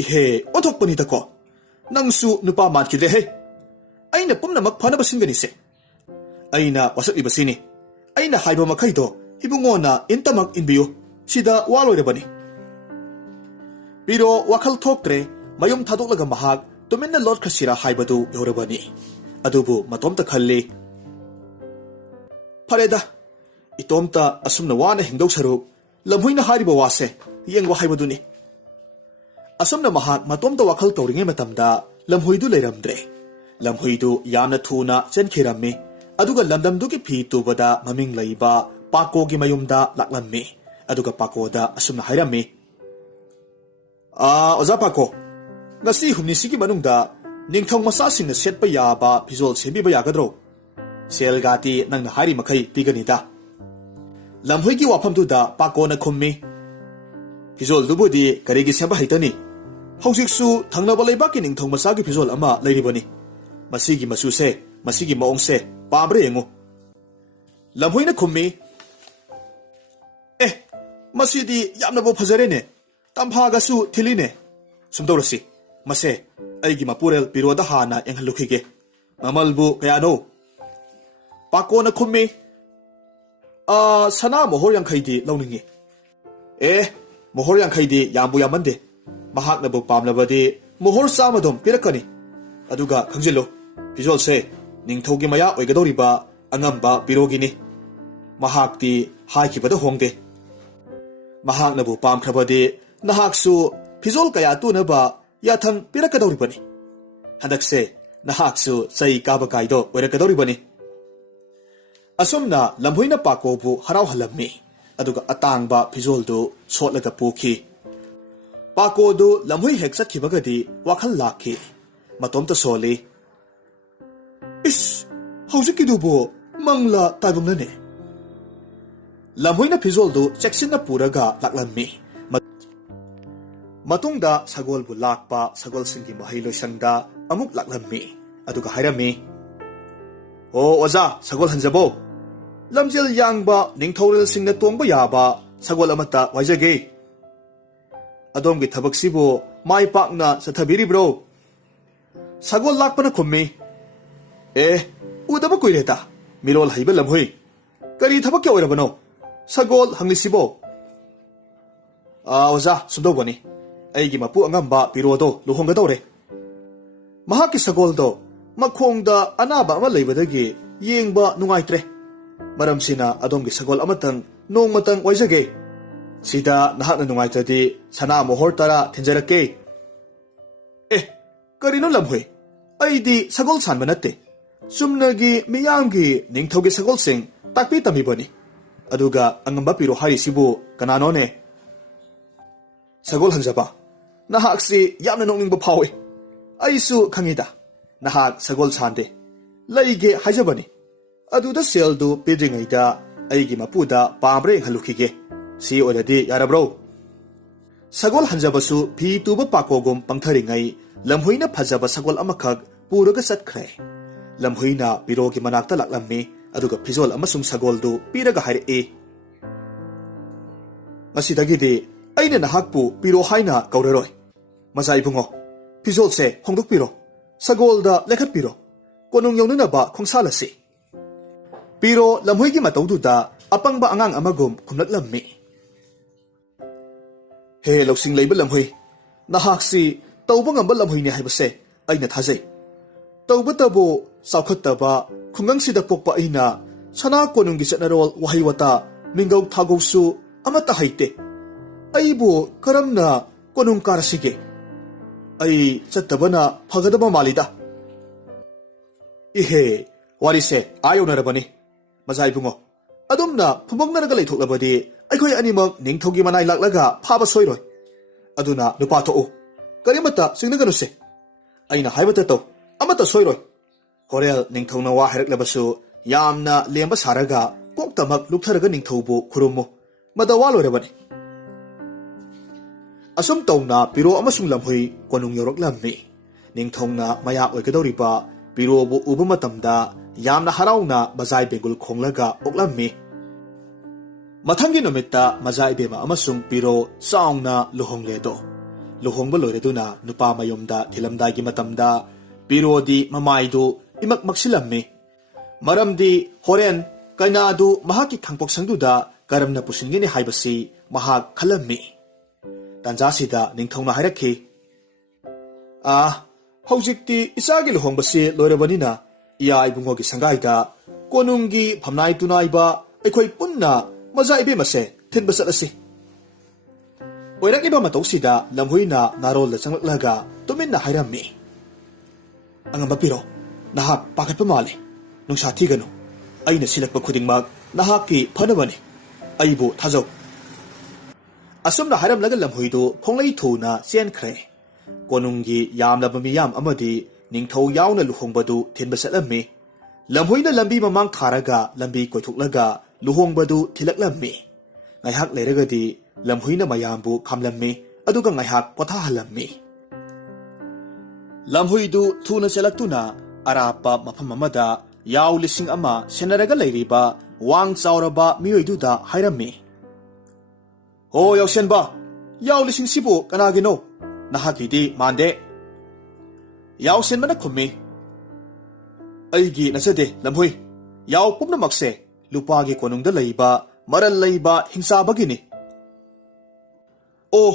ihe othokpani dako nangsu nupa mankidre he aina pumnamak phanaba singani se aina wasakibasini aina haiba makhaido ibungona intamak inbiyu sida waloirebani piro wakhal thoktre mayum thadoklaga mahak tuminna lot khasira haibadu yorabani adubu matomta khalli fareda itomta asumna wana hingdau saruk lamhuina hariba wase yengwa haibaduni asumna mahak matomta wakhal tawringe matamda lamhuidu leiramdre lamhuidu yamna thuna chenkhirammi aduga lamdamdugi phi tubada maming leiba pakogi mayumda laklammi aduga pakoda asumna hairammi oza pako ngasi humnisigi manungda ningthong masasingna setpa yaba phizol sembiba yagadro selgati nangna hari makhai piganida lamhoigi wafamduda pakona khummi phizol dubudi karigi semba haitani hojiksu thangnaba leibaki ningthong masagi phizol ama leiribani masigi masuse masigi maongse pambre yengu lamhoina khummi masidi yamnabo phajarene tamphagasu thiline sumdorasi mase aigi mapurel piroda hana enghalukhige mamalbu kayano pakona khummi sana mohor yankhaidi launingi mohor yankhaidi yambu yamande mahaknabu pamlabadi mohor samadom pirakani aduga khangjilo phizolse ningthogi maya oigadoriba angamba pirogini mahakti haikibada hongde mahaknabu pamkhrabadi nahaksu phizol kaya tunaba yathang pirakadoribani handakse nahaksu chai kaba kaido oirakadoribani asomna lamhoina pakobu harau halammi aduga atangba phizoldu sotlaga pukhi pakodu lamhoi hek sakhibagadi wakhal lakhi matomta soli haujikidubo mangla taibumnane lamhoina phizoldu cheksinna puraga laklammi matungda sagolbu lakpa sagol singi mahai loisangda amuk laklammi aduga hairami oza sagol hanjabo lamjel yangba ningthorel singna tongba yaba sagol amata waijage adomgi thabaksibu mai pakna sathabiri bro sagol lakpana khummi udaba kuireta mirol haiba lamhoi kari thabak kya oirabano sagol hanglisibo oza sumdobani aigi mapu angamba pirodo luhongadore mahaki sagoldo makhongda anaba ama leibadagi yengba nungaitre maramsina adomgi sagol amatang nongmatang waijage sida nahakna nungaitadi sana mohor tara thinjarake karino lamhoi aidi sagol sanba natte sumnagi miyamgi ningthogi sagol sing takpi tamibani aduga angamba piro hari sibu kananone sagol hanjaba nahaksi yamna nongningba phawe aisu khangida nahak sagol sande laige hajabani aduda seldu pedringaida aigi mapuda pambre halukhige si oradi yarabro sagol hanjabasu phi tuba pakogum pangtharingai lamhoina phajaba sagol amakhak puraga satkhre lamhoina pirogi manakta laklammi ꯑꯗꯨꯒ ꯐꯤꯖꯣꯜ ꯑꯃꯁꯨꯡ ꯁꯒꯣꯜꯗꯨ ꯄꯤꯔꯒ ꯍꯥꯏꯔꯛꯏ, ꯉꯁꯤꯗꯒꯤꯗꯤ ꯑꯩꯅ ꯅꯍꯥꯛꯄꯨ ꯄꯤꯔꯣ ꯍꯥꯏꯅ ꯀꯧꯔꯔꯣꯏ꯫ ꯃꯆꯥ ꯏꯕꯨꯡꯉꯣ, ꯐꯤꯖꯣꯜꯁꯦ ꯍꯣꯡꯗꯣꯛꯄꯤꯔꯣ, ꯁꯒꯣꯜꯗ ꯂꯦꯈꯠꯄꯤꯔꯣ, ꯀꯣꯅꯨꯡ ꯌꯧꯅꯅꯕ ꯈꯣꯡꯁꯥꯜꯂꯁꯤ꯫ ꯄꯤꯔꯣ ꯂꯝꯍꯨꯏꯒꯤ ꯃꯇꯧꯗꯨꯗ ꯑꯄꯪꯕ ꯑꯉꯥꯡ ꯑꯃꯒꯨꯝ ꯈꯨꯝꯂꯛꯂꯝꯃꯤ꯫ ꯍꯦ ꯂꯧꯁꯤꯡ ꯂꯩꯕ ꯂꯝꯍꯨꯏ, ꯅꯍꯥꯛꯁꯤ ꯇꯧꯕ ꯉꯝꯕ ꯂꯝꯍꯨꯏꯅꯤ ꯍꯥꯏꯕꯁꯦ ꯑꯩꯅ ꯊꯥꯖꯩ꯫ ꯇꯧꯕꯇꯕꯨ ꯆꯥꯎꯈꯠꯇꯕ ꯈꯨꯡꯒꯪꯁꯤꯗ ꯄꯣꯛꯄ ꯑꯩꯅ ꯁꯅꯥ ꯀꯣꯅꯨꯡꯒꯤ ꯆꯠꯅꯔꯣꯜ ꯋꯥꯍꯩ ꯋꯥꯇꯥ ꯃꯤꯡꯒꯧ ꯊꯥꯒꯧꯁꯨ ꯑꯃꯠꯇ ꯍꯩꯇꯦ꯫ ꯑꯩꯕꯨ ꯀꯔꯝꯅ ꯀꯣꯅꯨꯡ ꯀꯥꯔꯁꯤꯒꯦ? ꯑꯩ ꯆꯠꯇꯕꯅ ꯐꯒꯗꯕ ꯃꯥꯜꯂꯤꯗ꯫ ꯏꯍꯦ, ꯋꯥꯔꯤꯁꯦ ꯑꯥ ꯌꯧꯅꯔꯕꯅꯤ꯫ ꯃꯆꯥ ꯏꯕꯨꯡꯉꯣ, ꯑꯗꯨꯝꯅ ꯐꯨꯝꯕꯪꯅꯔꯒ ꯂꯩꯊꯣꯛꯂꯕꯗꯤ ꯑꯩꯈꯣꯏ ꯑꯅꯤꯃꯛ ꯅꯤꯡꯊꯧꯒꯤ ꯃꯅꯥꯏ ꯂꯥꯛꯂꯒ ꯐꯥꯕ ꯁꯣꯏꯔꯣꯏ꯫ ꯑꯗꯨꯅ ꯅꯨꯄꯥ ꯊꯣꯛꯎ, ꯀꯔꯤꯃꯠꯇ ꯆꯤꯡꯅꯒꯅꯨꯁꯦ꯫ ꯑꯩꯅ ꯍꯥꯏꯕꯇ ꯇꯧ, ꯑꯃꯠꯇ ꯁꯣꯏꯔꯣꯏ꯫ ꯍꯣꯔꯦꯜ ꯅꯤꯡꯊꯧꯅ ꯋꯥ ꯍꯥꯏꯔꯛꯂꯕꯁꯨ ꯌꯥꯝꯅ ꯂꯦꯝꯕ ꯁꯥꯔꯒ ꯀꯣꯛꯇꯃꯛ ꯂꯨꯞꯊꯔꯒ ꯅꯤꯡꯊꯧꯕꯨ ꯈꯨꯔꯨꯝꯃꯨ, ꯃꯗ ꯋꯥ ꯂꯣꯏꯔꯕꯅꯤ꯫ ꯑꯁꯨꯝ ꯇꯧꯅ ꯄꯤꯔꯣ ꯑꯃꯁꯨꯡ ꯂꯝꯍꯨꯏ ꯀꯣꯅꯨꯡ ꯌꯧꯔꯛꯂꯝꯃꯤ꯫ ꯅꯤꯡꯊꯧꯅ ꯃꯌꯥ ꯑꯣꯏꯒꯗꯧꯔꯤꯕ ꯄꯤꯔꯣꯕꯨ ꯎꯕ ꯃꯇꯝꯗ ꯌꯥꯝꯅ ꯍꯔꯥꯎꯅ ꯃꯖꯥꯏ ꯕꯦꯡꯒꯨꯜ ꯈꯣꯡꯂꯒ ꯑꯣꯛꯂꯝꯃꯤ꯫ ꯃꯊꯪꯒꯤ ꯅꯨꯃꯤꯠꯇ ꯃꯖꯥ ꯏꯕꯦꯝꯃ ꯑꯃꯁꯨꯡ ꯄꯤꯔꯣ ꯆꯥꯎꯅ ꯂꯨꯍꯣꯡꯂꯦꯗꯣ꯫ ꯂꯨꯍꯣꯡꯕ ꯂꯣꯏꯔꯗꯨꯅ ꯅꯨꯄꯥ ꯃꯌꯨꯝꯗ ꯊꯤꯜꯂꯝꯗꯥꯏꯒꯤ ꯃꯇꯝꯗ ꯄꯤꯔꯣꯗꯤ ꯃꯃꯥꯏꯗꯨ ꯏꯃꯛ ꯃꯛꯁꯤꯜꯂꯝꯃꯤ꯫ ꯃꯔꯝꯗꯤ ꯍꯣꯔꯦꯟ ꯀꯩꯅꯥꯗꯨ ꯃꯍꯥꯛꯀꯤ ꯈꯥꯡꯄꯣꯛꯁꯪꯗꯨꯗ ꯀꯔꯝꯅ ꯄꯨꯁꯤꯟꯒꯅꯤ ꯍꯥꯏꯕꯁꯤ ꯃꯍꯥꯛ ꯈꯜꯂꯝꯃꯤ꯫ ꯇꯥꯟꯖꯥꯁꯤꯗ ꯅꯤꯡꯊꯧꯅ ꯍꯥꯏꯔꯛꯈꯤ, ꯍꯧꯖꯤꯛꯇꯤ ꯏꯆꯥꯒꯤ ꯂꯨꯍꯣꯡꯕꯁꯤ ꯂꯣꯏꯔꯕꯅꯤꯅ ꯏꯌꯥ ꯏꯕꯨꯡꯉꯣꯒꯤ ꯁꯪꯒꯥꯏꯗ ꯀꯣꯅꯨꯡꯒꯤ ꯐꯝꯅꯥꯏ ꯇꯨꯅꯥꯏꯕ ꯑꯩꯈꯣꯏ ꯄꯨꯟꯅ ꯃꯖꯥ ꯏꯕꯦꯝꯃꯁꯦ ꯊꯤꯟꯕ ꯆꯠꯂꯁꯤ꯫ ꯑꯣꯏꯔꯛꯂꯤꯕ ꯃꯇꯧꯁꯤꯗ ꯂꯝꯍꯨꯏꯅ ꯅꯥꯔꯣꯜꯗ ꯆꯪꯂꯛꯂꯒ ꯇꯨꯃꯤꯟꯅ ꯍꯥꯏꯔꯝꯃꯤ, ꯑꯉꯝꯕ ꯄꯤꯔꯣ, ꯅꯍꯥꯛ ꯄꯥꯈꯠꯄ ꯃꯥꯜꯂꯤ꯫ ꯅꯨꯡꯁꯥ ꯊꯤꯒꯅꯨ, ꯑꯩꯅ ꯁꯤꯜꯂꯛꯄ ꯈꯨꯗꯤꯡꯃꯛ ꯅꯍꯥꯛꯀꯤ ꯐꯅꯕꯅꯤ, ꯑꯩꯕꯨ ꯊꯥꯖꯧ꯫ ꯑꯁꯨꯝꯅ ꯍꯥꯏꯔꯝꯂꯒ ꯂꯝꯍꯨꯏꯗꯨ ꯐꯣꯡꯂꯩ ꯊꯨꯅ ꯆꯦꯟꯈ꯭ꯔꯦ꯫ ꯀꯣꯅꯨꯡꯒꯤ ꯌꯥꯝꯂꯕ ꯃꯤꯌꯥꯝ ꯑꯃꯗꯤ ꯅꯤꯡꯊꯧ ꯌꯥꯎꯅ ꯂꯨꯍꯣꯡꯕꯗꯨ ꯊꯤꯟꯕ ꯆꯠꯂꯝꯃꯤ꯫ ꯂꯝꯍꯨꯏꯅ ꯂꯝꯕꯤ ꯃꯃꯥꯡ ꯊꯥꯔꯒ ꯂꯝꯕꯤ ꯀꯣꯏꯊꯣꯛꯂꯒ ꯂꯨꯍꯣꯡꯕꯗꯨ ꯊꯤꯜꯂꯛꯂꯝꯃꯤ꯫ ꯉꯥꯏꯍꯥꯛ ꯂꯩꯔꯒꯗꯤ ꯂꯝꯍꯨꯏꯅ ꯃꯌꯥꯝꯕꯨ ꯈꯥꯝꯂꯝꯃꯤ, ꯑꯗꯨꯒ ꯉꯥꯏꯍꯥꯛ ꯄꯣꯊꯥꯍꯜꯂꯝꯃꯤ꯫ ꯂꯝꯍꯨꯏꯗꯨ ꯊꯨꯅ ꯆꯦꯜꯂꯛꯇꯨꯅ ꯑꯔꯥꯞꯄ ꯃꯐꯝ ꯑꯃꯗ ꯌꯥꯎ 1,000 ꯁꯦꯟꯅꯔꯒ ꯂꯩꯔꯤꯕ ꯋꯥꯡ ꯆꯥꯎꯔꯕ ꯃꯤꯑꯣꯏꯗꯨꯗ ꯍꯥꯏꯔꯝꯃꯤ, ꯍꯣ ꯌꯥꯎꯁꯦꯟꯕ, ꯌꯥꯎ 1,000ꯁꯤꯕꯨ ꯀꯅꯥꯒꯤꯅꯣ? ꯅꯍꯥꯛꯀꯤꯗꯤ ꯃꯥꯟꯗꯦ꯫ ꯌꯥꯎꯁꯦꯟꯕꯅ ꯈꯨꯝꯃꯤ, ꯑꯩꯒꯤ ꯅꯠꯆꯗꯦ ꯂꯝꯍꯨꯏ, ꯌꯥꯎ ꯄꯨꯝꯅꯃꯛꯁꯦ ꯂꯨꯄꯥꯒꯤ ꯀꯣꯅꯨꯡꯗ ꯂꯩꯕ ꯃꯔꯜ ꯂꯩꯕ ꯍꯤꯡꯆꯥꯕꯒꯤꯅꯤ꯫ ꯑꯣ,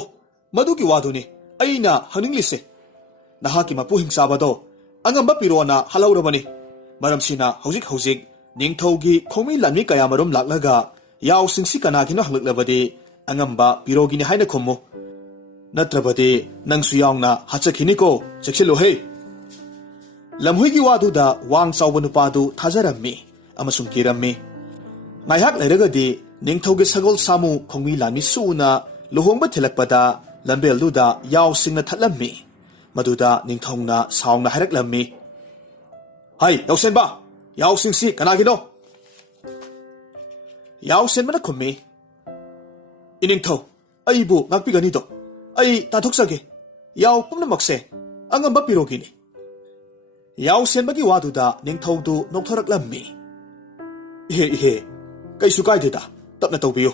ꯃꯗꯨꯒꯤ ꯋꯥꯗꯨꯅꯤ ꯑꯩꯅ ꯍꯪꯅꯤꯡꯂꯤꯁꯦ꯫ ꯅꯍꯥꯛꯀꯤ ꯃꯄꯨ ꯍꯤꯡꯆꯥꯕꯗꯣ ꯑꯉꯝꯕ ꯄꯤꯔꯣꯅ ꯍꯜꯍꯧꯔꯕꯅꯤ꯫ ꯃꯔꯝꯁꯤꯅ ꯍꯧꯖꯤꯛ ꯅꯤꯡꯊꯧꯒꯤ ꯈꯣꯡꯃꯤ ꯂꯥꯟꯃꯤ ꯀꯌꯥꯃꯔꯨꯝ ꯂꯥꯛꯂꯒ ꯌꯥꯎꯁꯤꯡꯁꯤ ꯀꯅꯥꯒꯤꯅꯣ ꯍꯪꯂꯛꯂꯕꯗꯤ ꯑꯉꯝꯕ ꯄꯤꯔꯣꯒꯤꯅꯤ ꯍꯥꯏꯅ ꯈꯨꯝꯃꯨ, ꯅꯠꯇ꯭ꯔꯕꯗꯤ ꯅꯪꯁꯨ ꯌꯥꯎꯅ ꯍꯥꯠꯆꯈꯤꯅꯤꯀꯣ, ꯆꯦꯛꯁꯤꯜꯂꯨꯍꯦ꯫ ꯂꯝꯍꯨꯏꯒꯤ ꯋꯥꯗꯨꯗ ꯋꯥꯡ ꯆꯥꯎꯕ ꯅꯨꯄꯥꯗꯨ ꯊꯥꯖꯔꯝꯃꯤ ꯑꯃꯁꯨꯡ ꯀꯤꯔꯝꯃꯤ꯫ ꯉꯥꯏꯍꯥꯛ ꯂꯩꯔꯒꯗꯤ ꯅꯤꯡꯊꯧꯒꯤ ꯁꯒꯣꯜ ꯁꯥꯃꯨ ꯈꯣꯡꯃꯤ ꯂꯥꯟꯃꯤ ꯁꯨꯅ ꯂꯨꯍꯣꯡꯕ ꯊꯤꯜꯂꯛꯄꯗ ꯂꯝꯕꯦꯜꯗꯨꯗ ꯌꯥꯎꯁꯤꯡꯅ ꯊꯠꯂꯝꯃꯤ꯫ ꯃꯗꯨꯗ ꯅꯤꯡꯊꯧꯅ ꯁꯥꯎꯅ ꯍꯥꯏꯔꯛꯂꯝꯃꯤ, ꯍꯩ ꯌꯥꯎꯁꯦꯟꯕ, ꯌꯥꯎꯁꯤꯡꯁꯤ ꯀꯅꯥꯒꯤꯅꯣ? ꯌꯥꯎꯁꯦꯟꯕꯅ ꯈꯨꯝꯃꯤ, ꯏꯅꯤꯡꯊꯧ, ꯑꯩꯕꯨ ꯉꯥꯛꯄꯤꯒꯅꯤꯗꯣ, ꯑꯩ ꯇꯥꯟꯊꯣꯛꯆꯒꯦ, ꯌꯥꯎ ꯄꯨꯝꯅꯃꯛꯁꯦ ꯑꯉꯝꯕ ꯄꯤꯔꯣꯒꯤꯅꯤ꯫ ꯌꯥꯎꯁꯦꯟꯕꯒꯤ ꯋꯥꯗꯨꯗ ꯅꯤꯡꯊꯧꯗꯨ ꯅꯣꯛꯊꯣꯔꯛꯂꯝꯃꯤ, ꯏꯍꯦ, ꯀꯩꯁꯨ ꯀꯥꯏꯗꯦꯗ, ꯇꯞꯅ ꯇꯧꯕꯤꯌꯨ,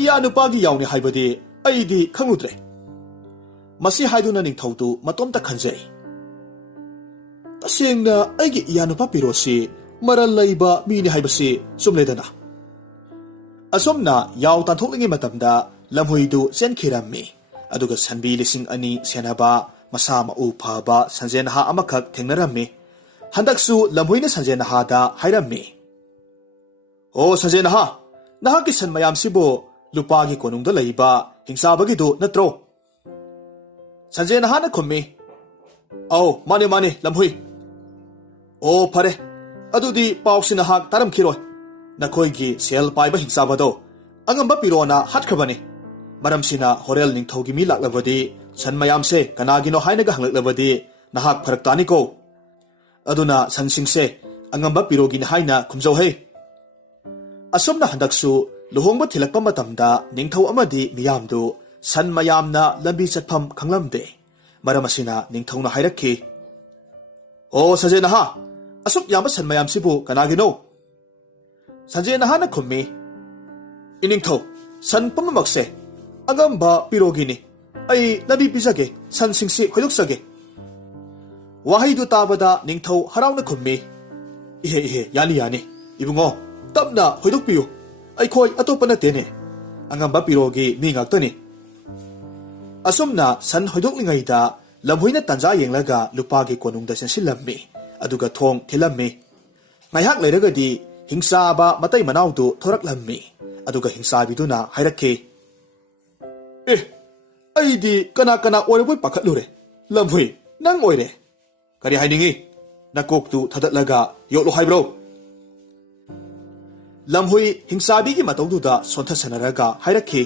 ꯏꯌꯥ ꯅꯨꯄꯥꯒꯤ ꯌꯥꯎꯅꯤ ꯍꯥꯏꯕꯗꯤ ꯑꯩꯗꯤ ꯈꯪꯂꯨꯗ꯭ꯔꯦ꯫ ꯃꯁꯤ ꯍꯥꯏꯗꯨꯅ ꯅꯤꯡꯊꯧꯗꯨ ꯃꯇꯣꯝꯇ ꯈꯟꯖꯩ, ꯇꯁꯦꯡꯅ ꯑꯩꯒꯤ ꯏꯌꯥꯅꯨꯄꯥ ꯄꯤꯔꯣꯁꯤ ꯃꯔꯜ ꯂꯩꯕ ꯃꯤꯅꯤ ꯍꯥꯏꯕꯁꯤ ꯆꯨꯝꯂꯦꯗꯅ꯫ ꯑꯁꯣꯝꯅ ꯌꯥꯎ ꯇꯥꯟꯊꯣꯛꯂꯤꯉꯩ ꯃꯇꯝꯗ ꯂꯝꯍꯨꯏꯗꯨ ꯆꯦꯟꯈꯤꯔꯝꯃꯤ꯫ ꯑꯗꯨꯒ ꯁꯟꯕꯤ 2,000 ꯁꯦꯟꯅꯕ ꯃꯁꯥ ꯃꯎ ꯐꯕ ꯁꯟꯖꯦꯟ ꯅꯍꯥ ꯑꯃꯈꯛ ꯊꯦꯡꯅꯔꯝꯃꯤ꯫ ꯍꯟꯗꯛꯁꯨ ꯂꯝꯍꯨꯏꯅ ꯁꯟꯖꯦꯟ ꯅꯍꯥꯗ ꯍꯥꯏꯔꯝꯃꯤ, ꯑꯣ ꯁꯟꯖꯦꯟ ꯅꯍꯥ, ꯅꯍꯥꯛꯀꯤ ꯁꯟ ꯃꯌꯥꯝꯁꯤꯕꯨ ꯂꯨꯄꯥꯒꯤ ꯀꯣꯅꯨꯡꯗ ꯂꯩꯕ ꯍꯤꯡꯆꯥꯕꯒꯤꯗꯨ ꯅꯠꯇ꯭ꯔꯣ? ꯁꯟꯖꯦꯟ ꯅꯍꯥꯅ ꯈꯨꯝꯃꯤ, ꯑꯧ ꯃꯥꯅꯦ ꯂꯝꯍꯨꯏ꯫ ꯑꯣ ꯐꯔꯦ, ꯑꯗꯨꯗꯤ ꯄꯥꯎꯁꯤ ꯅꯍꯥꯛ ꯇꯥꯔꯝꯈꯤꯔꯣꯏ꯫ ꯅꯈꯣꯏꯒꯤ ꯁꯦꯜ ꯄꯥꯏꯕ ꯍꯤꯡꯆꯥꯕꯗꯣ ꯑꯉꯝꯕ ꯄꯤꯔꯣꯅ ꯍꯥꯠꯈ꯭ꯔꯕꯅꯤ꯫ ꯃꯔꯝꯁꯤꯅ ꯍꯣꯔꯦꯜ ꯅꯤꯡꯊꯧꯒꯤ ꯃꯤ ꯂꯥꯛꯂꯕꯗꯤ ꯁꯟ ꯃꯌꯥꯝꯁꯦ ꯀꯅꯥꯒꯤꯅꯣ ꯍꯥꯏꯅꯒ ꯍꯪꯂꯛꯂꯕꯗꯤ ꯅꯍꯥꯛ ꯐꯔꯛ ꯇꯥꯅꯤꯀꯣ꯫ ꯑꯗꯨꯅ ꯁꯟꯁꯤꯡꯁꯦ ꯑꯉꯝꯕ ꯄꯤꯔꯣꯒꯤని ꯍꯥꯏꯅ ꯈꯨꯝꯖꯧꯍꯦ꯫ ꯑꯁꯨꯝꯅ ꯍꯟꯗꯛꯁꯨ ꯂꯨꯍꯣꯡꯕ ꯊꯤꯜꯂꯛꯄ ꯃꯇꯝꯗ ꯅꯤꯡꯊꯧ ꯑꯃꯗꯤ ꯃꯤꯌꯥꯝꯗꯨ ꯁꯟ ꯃꯌꯥꯝꯅ ꯂꯝꯕꯤ ꯆꯠꯐꯝ ꯈꯪꯂꯝꯗꯦ꯫ ꯃꯔꯝ ꯑꯁꯤꯅ ꯅꯤꯡꯊꯧꯅ ꯍꯥꯏꯔꯛꯈꯤ, ꯑꯣ ꯁꯟꯖꯦꯟ ꯅꯍꯥ, ꯑꯁꯨꯛ ꯌꯥꯝꯕ ꯁꯟ ꯃꯌꯥꯝꯁꯤꯕꯨ ꯀꯅꯥꯒꯤꯅꯣ? Sanjay Nahana khummi. Iningthau, san pumamakse. Angamba pirogini. Ay labi pizage, san singsi hoidoksage. Wahaydu tabada ningthau harauna khummi. Ihe, yani. Ibungo, tapna hoidokpiyu. Ay khoi atopa natene. Angamba pirogi mi ngaktani. Asumna san hoidoklingaida lamhoina tanja yenglaga lupagi konungda sensilammi. Aduga thong thilammi. Ngayhak leiragadi hingsaba matai manaudu thoraklammi. Aduga hingsabiduna hairakki. Aidi kana oiraboi pakhatlure. Lamhui, nang oire. Kari hainingi, nakoktu thadatlaga yoklo haibro. Lamhui hingsabigi mataududa sontha sanaraga hairakki.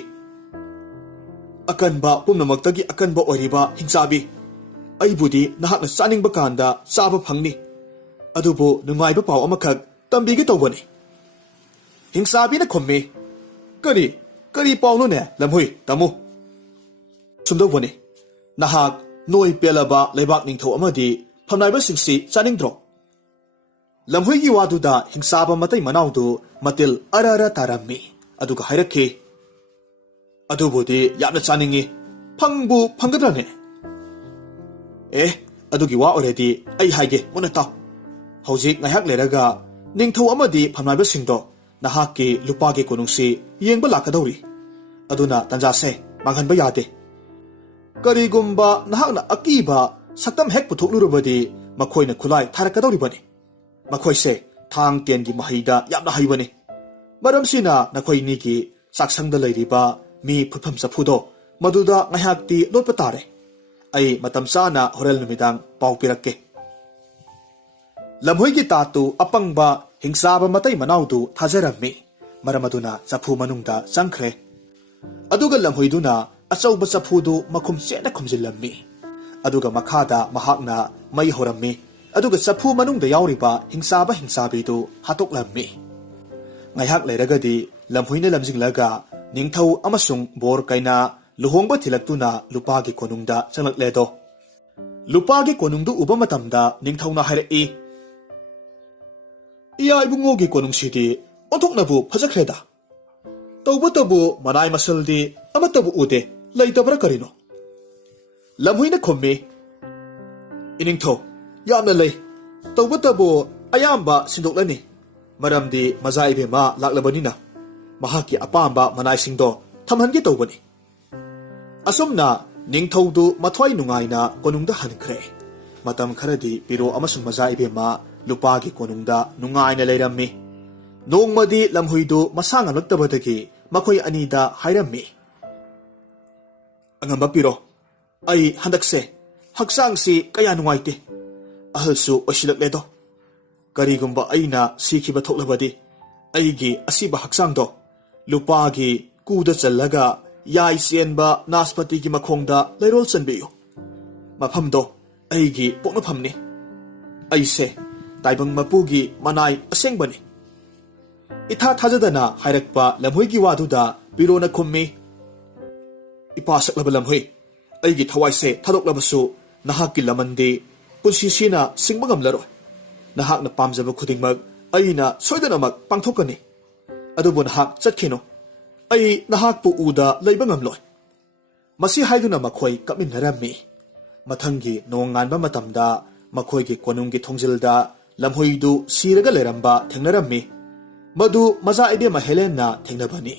Akanba pumnamaktagi akanba oiriba hingsabi. Aibudi nahakna chaningba kanda chaba phangni. Adubu nungaiba pau amakhak tambigi tawbani. Hingsabi na khummi. Kari pauno ne lamhui tamu. Sumdawbani. Nahak noi pelaba leibak ningthau amadi phamnaiba singsi chaningdro. Lamhui gi waduda hingsaba matai manaudu matil arara tarammi. Aduga hairakki. Adubudi yamna chaningi phangbu phanggadrane. Adugi wa already ai haige muna taw. Hojik ngayhak leraga ningthau amadi phamnaiba singdo nahakki lupagi konungsi yengba lakadawri. Aduna tanjase manghanba yade. Karigumba nahakna akiba saktam hek puthoknurubadi makhoina khulai tharakadawribani. Makhoise thang tengi mahida yamna haibani. Maramsina nakhoi nigi saksangda leiriba mi phupam safudo maduda ngayhakti lotpa tare. Ay matam sana horel numidang pau pirakke. Lamhoigi tatu apangba hingsaba matay manaudu thajarammi. Maramaduna safu manungda sangkhre. Aduga lamhoiduna achauba safudu makhum sena khumjillammi. Aduga makhada mahakna mai horammi. Aduga safu manungda yauriba hingsabidu hatoklammi. Ngayhak leiragadi lamhoina lamjinglaga ningthau amasung bor kaina luhongba thilaktuna lupagi konungda changlakledo. Lupagi konungdu uba matamda ningthauna hairei. Iya ibungogi konungsidi onthoknabu phajakreda. Tawbatabu manai masaldi amatabu ude laitabra karino. Lamhuina khommi. Iningthau yamna lei. Tawbatabu ayamba sindoklani. Maramdi mazaibe ma laklabanina. Mahaki apamba manaisingdo thamhangi tawbani. Asumna ningthaudu mathwai nungaina konungda hankre. Matam kharadi piro amasung mazaibe ma lupagi konungda nungaina leirammi. Nongmadi lamhuidu masanga nagtabadagi makhoi anida hairammi. Angamba piro, ay handakse haksangsi kaya nungaite. Ahalsu osilakledo. Karigumba ayna sikiba thoklabadi aygi asiba haksangdo lupagi kuda challaga yai sienba naspati gi makhongda leirol chanbiyu. Mafamdo aigi pokna phamni. Aise taibang mapugi manai asengbani. Itha thajadana hairakpa lamhoigi waduda pirona khummi. Ipa saklaba lamhoi aigi thawaise thadoklabasu nahakki lamandi punsisina singba ngamlaroi. Nahakna pamjaba khudingmak aina soidanamak pangthokani. Adubu nahak chatkino. Ay nahakpu uda leiba ngamloi. Masi haiduna makhoi kapminnarammi. Mathangi nonganba matamda makhoigi konunggi thongjilda lamhoidu siraga leramba thengnarammi. Madu maza ide mahelenna thengnabani.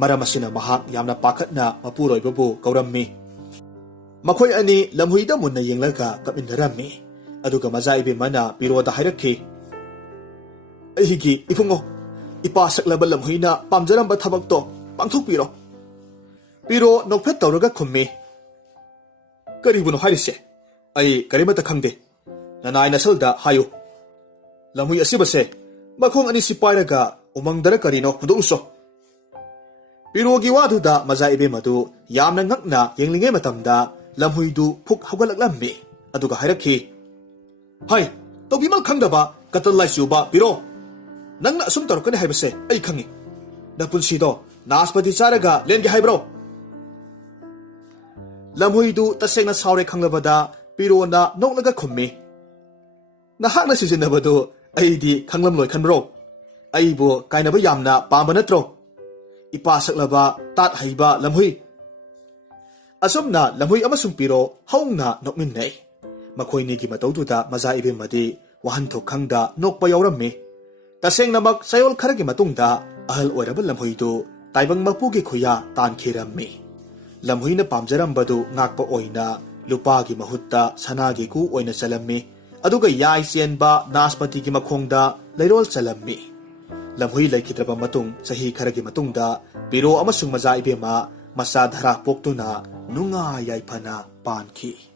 Maramasina mahak yamna pakhatna mapuroibabu kaurammi. Makhoi ani lamhoida munna yenglaga kapminnarammi. Aduga mazaibe mana piroda hairakki. Aigi ipungo ipa saklaba lamhoina pamjaramba thabakto pangthokpiro. Piro nokphet tawraga khummi. Karibuno hairise. Ai karimata khangde. Nanai nasalda hayo. Lamhui asibase makhong ani sipairaga umangdara karino huduso. Pirogi waduda mazaibe madu yamna ngakna yenglinge matamda lamhuidu phuk hawgalaklammi. Aduga hairakki. Hai, tawbimal khangdaba katalai suba piro. Nangna asum tarukani haibase ay khangi. Napunsido naspati charaga lengi haibro. Lamhuidu tasengna saure khanglabada piro na noknaga khummi. Nahakna sizinabadu aydi khanglamloi khanbro. ꯑꯩꯕꯨ ꯀꯥꯏꯅꯕ ꯌꯥꯝꯅ ꯄꯥꯝꯕ ꯅꯠꯇ꯭ꯔꯣ? ꯏꯄꯥ ꯁꯛꯂꯕ ꯇꯥꯠ ꯍꯩꯕ ꯂꯝꯍꯨꯏ꯫ ꯑꯁꯨꯝꯅ ꯂꯝꯍꯨꯏ ꯑꯃꯁꯨꯡ ꯄꯤꯔꯣ ꯍꯧꯅ ꯅꯣꯛꯃꯤꯟꯅꯩ꯫ ꯃꯈꯣꯏꯅꯤꯒꯤ ꯃꯇꯧꯗꯨꯗ ꯃꯖꯥ ꯏꯕꯦꯝꯃꯗꯤ ꯋꯥꯍꯟꯊꯣꯛ ꯈꯪꯗ ꯅꯣꯛꯄ ꯌꯥꯎꯔꯝꯃꯤ꯫ ꯇꯁꯦꯡꯅꯃꯛ ꯆꯌꯣꯜ ꯈꯔꯒꯤ ꯃꯇꯨꯡꯗ ꯑꯍꯜ ꯑꯣꯏꯔꯕ ꯂꯝꯍꯨꯏꯗꯨ ꯇꯥꯏꯕꯪ ꯃꯄꯨꯒꯤ ꯈꯨꯌꯥ ꯇꯥꯟꯈꯤꯔꯝꯃꯤ꯫ ꯂꯝꯍꯨꯏꯅ ꯄꯥꯝꯖꯔꯝꯕꯗꯨ ꯉꯥꯛꯄ ꯑꯣꯏꯅ ꯂꯨꯄꯥꯒꯤ ꯃꯍꯨꯠꯇ ꯁꯅꯥꯒꯤ ꯀꯨ ꯑꯣꯏꯅ ꯆꯜꯂꯝꯃꯤ, ꯑꯗꯨꯒ ꯌꯥꯏ ꯆꯦꯟꯕ ꯅꯥꯁꯄꯇꯤꯒꯤ ꯃꯈꯣꯡꯗ ꯂꯩꯔꯣꯜ ꯆꯜꯂꯝꯃꯤ꯫ ꯂꯝꯍꯨꯏ ꯂꯩꯈꯤꯗ꯭ꯔꯕ ꯃꯇꯨꯡ ꯆꯍꯤ ꯈꯔꯒꯤ ꯃꯇꯨꯡꯗ ꯄꯤꯔꯣ ꯑꯃꯁꯨꯡ ꯃꯖꯥ ꯏꯕꯦꯝꯃ ꯃꯆꯥ ꯙꯔꯥ ꯄꯣꯛꯇꯨꯅ ꯅꯨꯡꯉꯥꯏ ꯌꯥꯏꯐꯅ ꯄꯥꯟꯈꯤ꯫